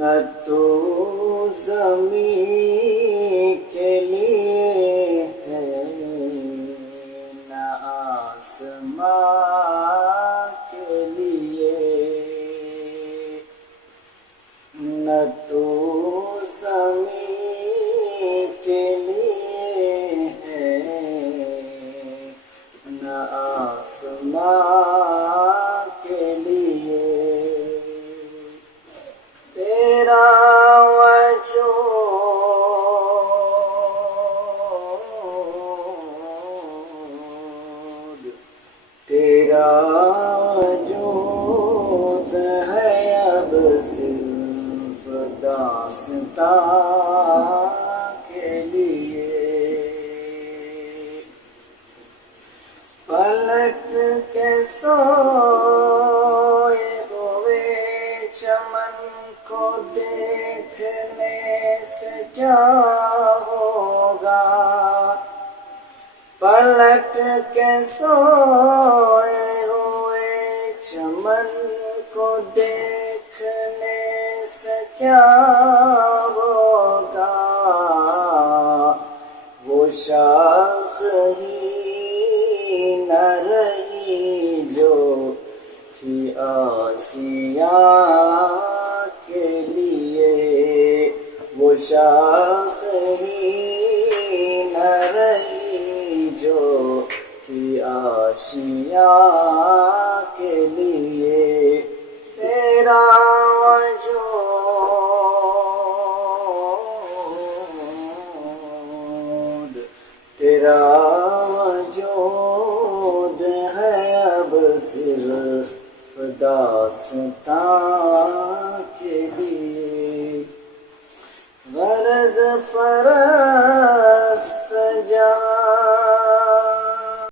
نہ تو زمین کے لیے ہے نہ آسمان کے لیے، نہ تو زمین کے لیے ہے نہ آسمان کے لیے، تیرا وجود تیرا وجود ہے اب صرف داستان کے لیے، پلٹ کے سوئے ہوئے چمن کو دیکھنے سے کیا ہوگا، پلٹ کے سوئے ہوئے چمن کو دیکھنے سے کیا ہوگا، وہ شاخ ہی نہ رہی جو تھی آشیاں کے لیے، وہ شاخ ہی نہ رہی جو تھی آشیاں کے لیے، تیرا وجود تیرا وجود ہے اب صرف داستان کے لیے، غرض پرست جہاں